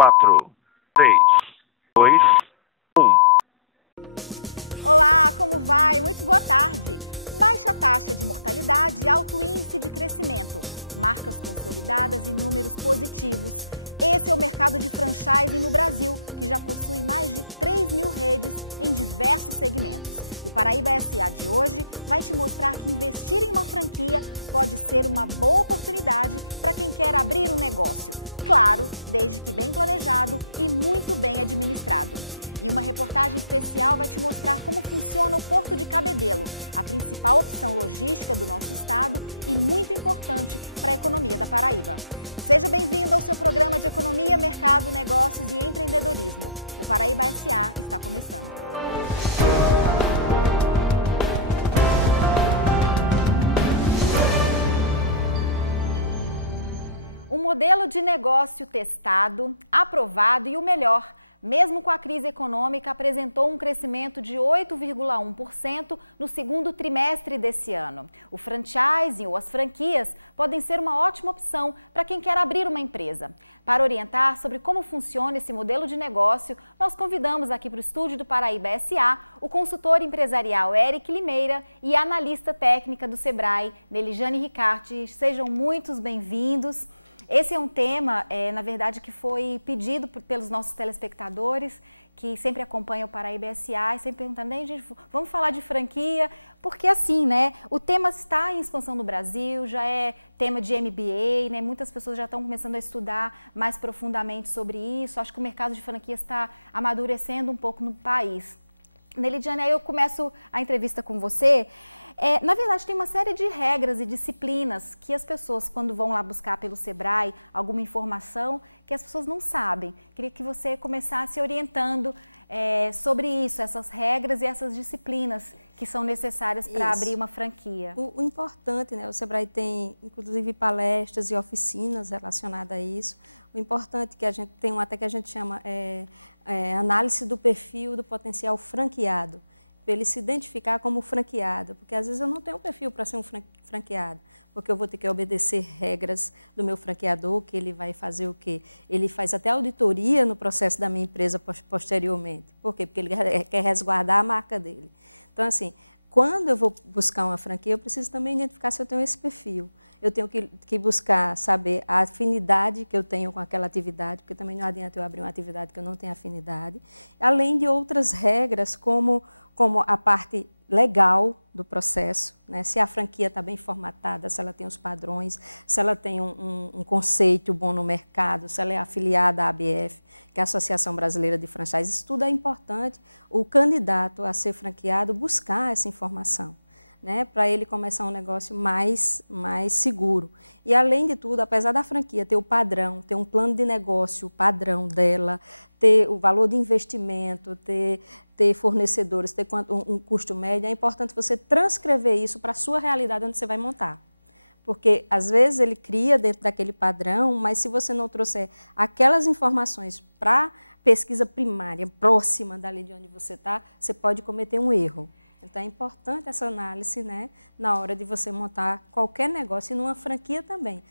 4, 3, 2, 1. Olá, como vai? Muito boa tarde. Baixa taxa de mortalidade e alto índice de crescimento, marcas consolidadas e números positivos. Esse é o mercado de franchising no Brasil, que já possui mais de 3.000 redes em diversos segmentos. E o Paraíba SA de hoje vai te mostrar que investir em uma franquia pode ser uma boa oportunidade para quem quer abrir um negócio. Claro, desde que bem planejado e muito bem administrado. E uma reportagem especial vai te mostrar como funciona o Porto de Cabedelo, a principal opção logística do nosso estado e muito importante para a economia da Paraíba. Seja bem-vindo ao seu programa de Economia, Mercado, Negócios e Empreendedorismo. O Paraíba SA está começando. Um modelo de negócio testado, aprovado e o melhor, mesmo com a crise econômica, apresentou um crescimento de 8,1% no segundo trimestre desse ano. O franchising ou as franquias podem ser uma ótima opção para quem quer abrir uma empresa. Para orientar sobre como funciona esse modelo de negócio, nós convidamos aqui para o estúdio do Paraíba SA o consultor empresarial Eric Limeira e a analista técnica do Sebrae, Nelijane Ricarte. Sejam muitos bem-vindos. Esse é um tema, na verdade, que foi pedido pelos nossos telespectadores, que sempre acompanham o Paraíba SA e sempre perguntando, gente, vamos falar de franquia, porque assim, né, o tema está em expansão no Brasil, já é tema de MBA, né, muitas pessoas já estão começando a estudar mais profundamente sobre isso, acho que o mercado de franquia está amadurecendo um pouco no país. Nelijane, aí eu começo a entrevista com você. Na verdade, tem uma série de regras e disciplinas que as pessoas, quando vão lá buscar pelo Sebrae alguma informação, que as pessoas não sabem. Queria que você começasse orientando sobre isso, essas regras e essas disciplinas que são necessárias para abrir uma franquia. O importante, né? O Sebrae tem, inclusive, palestras e oficinas relacionadas a isso. O importante que a gente tem até que a gente chama análise do perfil do potencial franqueado, para ele se identificar como franqueado, porque às vezes eu não tenho perfil para ser um franqueado, porque eu vou ter que obedecer regras do meu franqueador, que ele vai fazer o quê? Ele faz até auditoria no processo da minha empresa posteriormente. Por quê? Porque ele quer resguardar a marca dele. Então, assim, quando eu vou buscar uma franquia, eu preciso também identificar se eu tenho esse perfil. Eu tenho que buscar saber a afinidade que eu tenho com aquela atividade, porque também não adianta eu abrir uma atividade que eu não tenho afinidade, além de outras regras, como a parte legal do processo, né? Se a franquia está bem formatada, se ela tem os padrões, se ela tem um conceito bom no mercado, se ela é afiliada à ABF, que é a Associação Brasileira de Franchise. Isso tudo é importante, o candidato a ser franqueado buscar essa informação, né, para ele começar um negócio mais seguro. E, além de tudo, apesar da franquia ter o padrão, ter um plano de negócio padrão dela, ter o valor de investimento, ter fornecedores, ter um custo médio, é importante você transcrever isso para a sua realidade onde você vai montar. Porque, às vezes, ele cria dentro daquele padrão, mas se você não trouxer aquelas informações para pesquisa primária, próxima dali de onde você está, você pode cometer um erro. Então, é importante essa análise, né, na hora de você montar qualquer negócio, e numa franquia também.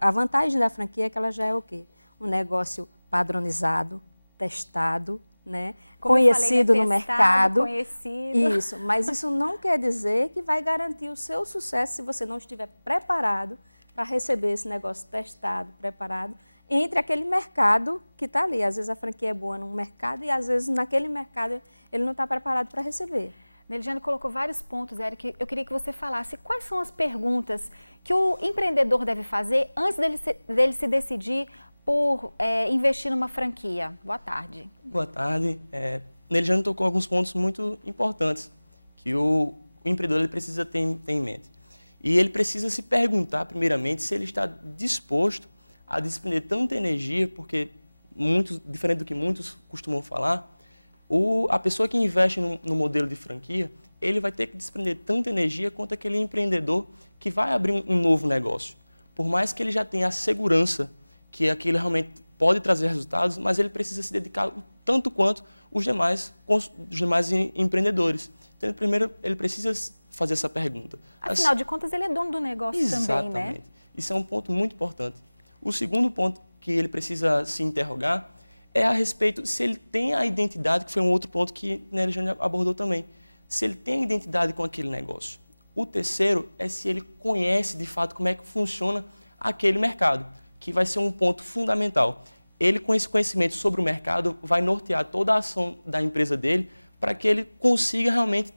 A vantagem da franquia é que ela já é o quê? Um negócio padronizado, testado, né, conhecido no mercado. Conhecido. Isso, mas isso não quer dizer que vai garantir o seu sucesso se você não estiver preparado para receber esse negócio testado, preparado, entre aquele mercado que está ali. Às vezes a franquia é boa num mercado e às vezes naquele mercado ele não está preparado para receber. Nelijane colocou vários pontos, Eric. Eu queria que você falasse quais são as perguntas que o empreendedor deve fazer antes dele se decidir por investir numa franquia. Boa tarde. Boa tarde. Nelijane tocou alguns pontos muito importantes que o empreendedor ele precisa ter em mente. E ele precisa se perguntar, primeiramente, se ele está disposto a despender tanta energia, porque, diferente do que muitos costumam falar, a pessoa que investe no modelo de franquia, ele vai ter que desprender tanta energia quanto aquele empreendedor que vai abrir um novo negócio. Por mais que ele já tenha a segurança que aquilo realmente pode trazer resultados, mas ele precisa se dedicar tanto quanto os demais empreendedores. Então, primeiro, ele precisa fazer essa pergunta. Afinal de contas, ele é dono do negócio também, né? Exatamente. Isso é um ponto muito importante. O segundo ponto que ele precisa se interrogar é a respeito se ele tem a identidade, que foi um outro ponto que Nery Jane abordou também, se ele tem a identidade com aquele negócio. O terceiro é se ele conhece de fato como é que funciona aquele mercado, que vai ser um ponto fundamental. Ele, com esse conhecimento sobre o mercado, vai nortear toda a ação da empresa dele para que ele consiga realmente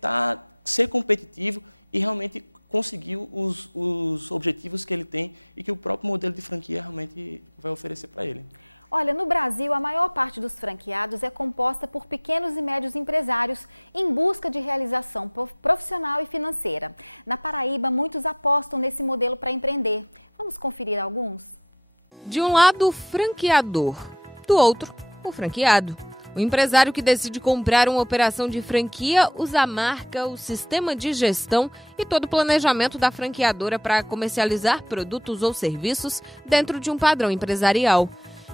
ser competitivo e realmente conseguir os objetivos que ele tem e que o próprio modelo de franquia realmente vai oferecer para ele. Olha, no Brasil, a maior parte dos franqueados é composta por pequenos e médios empresários em busca de realização profissional e financeira. Na Paraíba, muitos apostam nesse modelo para empreender. Vamos conferir alguns? De um lado, o franqueador, do outro, o franqueado. O empresário que decide comprar uma operação de franquia usa a marca, o sistema de gestão e todo o planejamento da franqueadora para comercializar produtos ou serviços dentro de um padrão empresarial.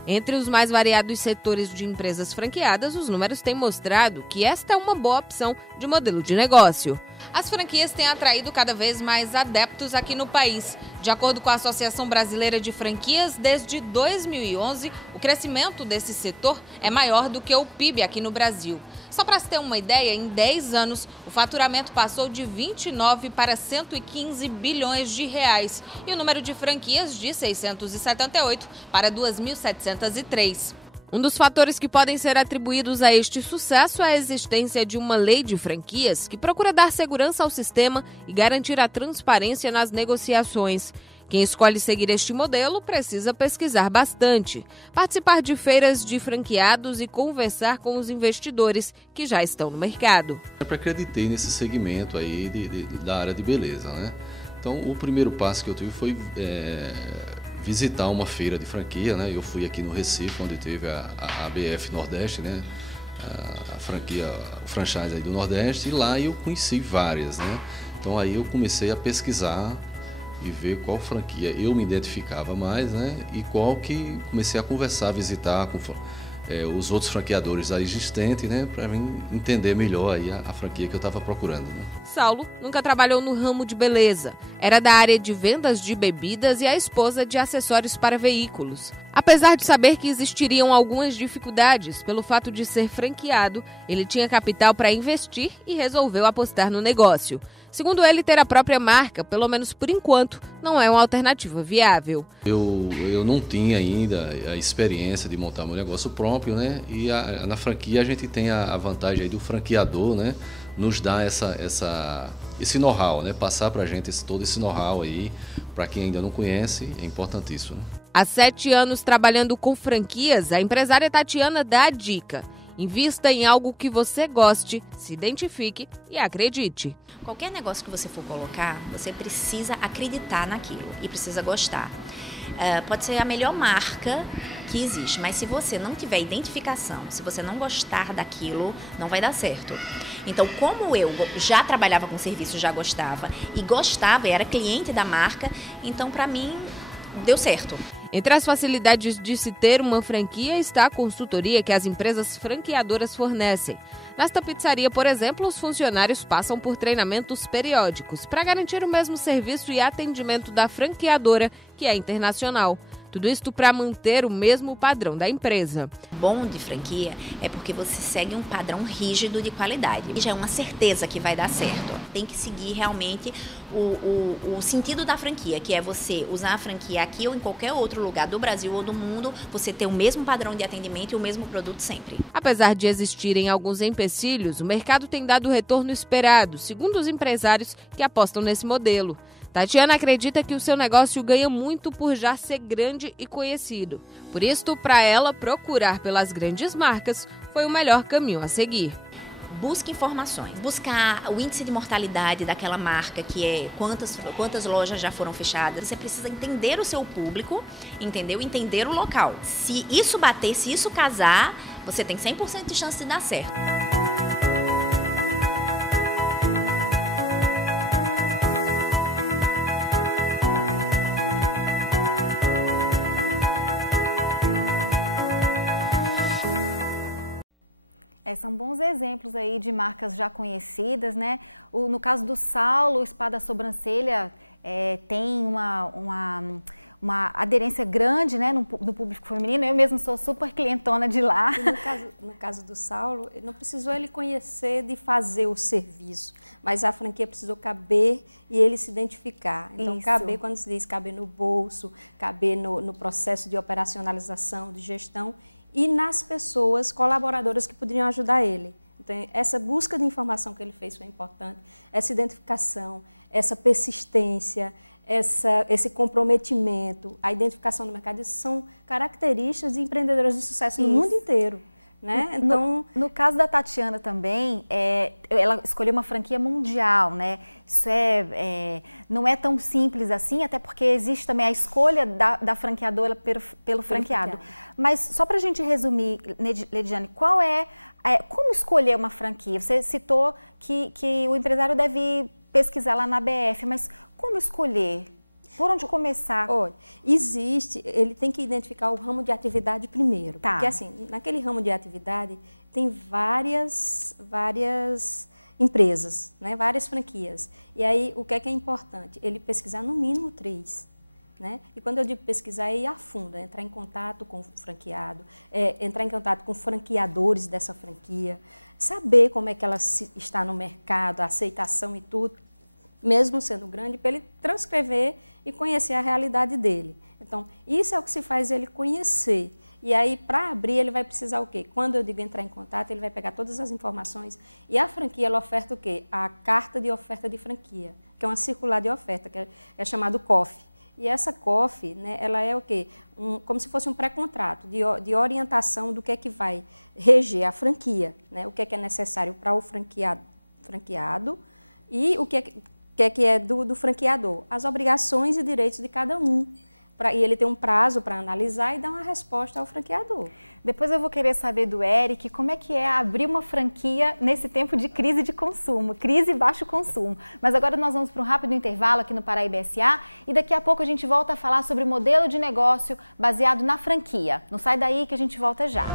Entre os mais variados setores de empresas franqueadas, os números têm mostrado que esta é uma boa opção de modelo de negócio. As franquias têm atraído cada vez mais adeptos aqui no país. De acordo com a Associação Brasileira de Franquias, desde 2011, o crescimento desse setor é maior do que o PIB aqui no Brasil. Só para se ter uma ideia, em 10 anos, o faturamento passou de 29 para 115 bilhões de reais e o número de franquias de 678 para 2.703. Um dos fatores que podem ser atribuídos a este sucesso é a existência de uma lei de franquias que procura dar segurança ao sistema e garantir a transparência nas negociações. Quem escolhe seguir este modelo precisa pesquisar bastante, participar de feiras de franqueados e conversar com os investidores que já estão no mercado. Eu sempre acreditei nesse segmento aí da área de beleza, né? Então, o primeiro passo que eu tive foi visitar uma feira de franquia, né? Eu fui aqui no Recife, onde teve a ABF Nordeste, né? A franquia, o franchise aí do Nordeste, e lá eu conheci várias, né? Então aí eu comecei a pesquisar e ver qual franquia eu me identificava mais, né? E qual que comecei a conversar, visitar com os outros franqueadores já existentes, né? Para mim entender melhor aí a franquia que eu estava procurando, né? Saulo nunca trabalhou no ramo de beleza. Era da área de vendas de bebidas e a esposa de acessórios para veículos. Apesar de saber que existiriam algumas dificuldades pelo fato de ser franqueado, ele tinha capital para investir e resolveu apostar no negócio. Segundo ele, ter a própria marca, pelo menos por enquanto, não é uma alternativa viável. Eu não tinha ainda a experiência de montar meu negócio próprio, né? E na franquia a gente tem a vantagem aí do franqueador, né? Nos dá esse know-how, né? Passar pra gente todo esse know-how aí, para quem ainda não conhece, é importantíssimo. Há 7 anos trabalhando com franquias, a empresária Tatiana dá a dica. Invista em algo que você goste, se identifique e acredite. Qualquer negócio que você for colocar, você precisa acreditar naquilo e precisa gostar. Pode ser a melhor marca que existe, mas se você não tiver identificação, se você não gostar daquilo, não vai dar certo. Então, como eu já trabalhava com serviço, já gostava e gostava, era cliente da marca, então para mim deu certo. Entre as facilidades de se ter uma franquia está a consultoria que as empresas franqueadoras fornecem. Nesta pizzaria, por exemplo, os funcionários passam por treinamentos periódicos para garantir o mesmo serviço e atendimento da franqueadora, que é internacional. Tudo isto para manter o mesmo padrão da empresa. O bom de franquia é porque você segue um padrão rígido de qualidade. E já é uma certeza que vai dar certo. Tem que seguir realmente o sentido da franquia, que é você usar a franquia aqui ou em qualquer outro lugar do Brasil ou do mundo, você ter o mesmo padrão de atendimento e o mesmo produto sempre. Apesar de existirem alguns empecilhos, o mercado tem dado o retorno esperado, segundo os empresários que apostam nesse modelo. Tatiana acredita que o seu negócio ganha muito por já ser grande e conhecido. Por isso, para ela, procurar pelas grandes marcas foi o melhor caminho a seguir. Busque informações, buscar o índice de mortalidade daquela marca, que é quantas lojas já foram fechadas. Você precisa entender o seu público, entendeu? Entender o local. Se isso bater, se isso casar, você tem 100% de chance de dar certo. São bons exemplos aí de marcas já conhecidas, né? No caso do Saulo, o Spa da Sobrancelha tem uma aderência grande, né, no público feminino. Eu mesmo sou super clientona de lá. E no caso do Saulo, não precisou ele conhecer de fazer o serviço, mas a franquia precisou caber e ele se identificar. Então, caber, quando se diz caber no bolso, caber no processo de operacionalização, de gestão e nas pessoas colaboradoras que poderiam ajudar ele. Então, essa busca de informação que ele fez foi importante, essa identificação, essa persistência, esse comprometimento, a identificação do mercado, isso são características de empreendedoras de sucesso no mundo inteiro. Né? Então, no caso da Tatiana também, ela escolheu uma franquia mundial, né? Isso não é tão simples assim, até porque existe também a escolha da franqueadora pelo franqueado. Mas só para a gente resumir, Lediane, como escolher uma franquia? Você citou que o empresário deve pesquisar lá na ABF, mas como escolher? Por onde começar? Olha, ele tem que identificar o ramo de atividade primeiro. Tá. Porque assim, naquele ramo de atividade tem várias empresas, né? Várias franquias. E aí, o que é importante? Ele pesquisar no mínimo 3. Né? E quando eu digo pesquisar, é ir a fundo, entrar em contato com o franqueado, entrar em contato com franqueadores dessa franquia, saber como é que ela está no mercado, a aceitação e tudo, mesmo sendo grande, para ele transcrever e conhecer a realidade dele. Então, isso é o que se faz ele conhecer. E aí, para abrir, ele vai precisar o quê? Quando eu digo entrar em contato, ele vai pegar todas as informações e a franquia, ela oferta o quê? A carta de oferta de franquia, que é uma circular de oferta, que é chamado COF. E essa COF, né, ela é o quê? Como se fosse um pré-contrato de orientação do que é que vai reger a franquia, né? O que é necessário para o franqueado e o que é do franqueador, as obrigações e direitos de cada um. E ele tem um prazo para analisar e dar uma resposta ao franqueador. Depois eu vou querer saber do Eric como é que é abrir uma franquia nesse tempo de crise de consumo, crise e baixo consumo. Mas agora nós vamos para um rápido intervalo aqui no Paraíba SA e daqui a pouco a gente volta a falar sobre modelo de negócio baseado na franquia. Não sai daí que a gente volta já.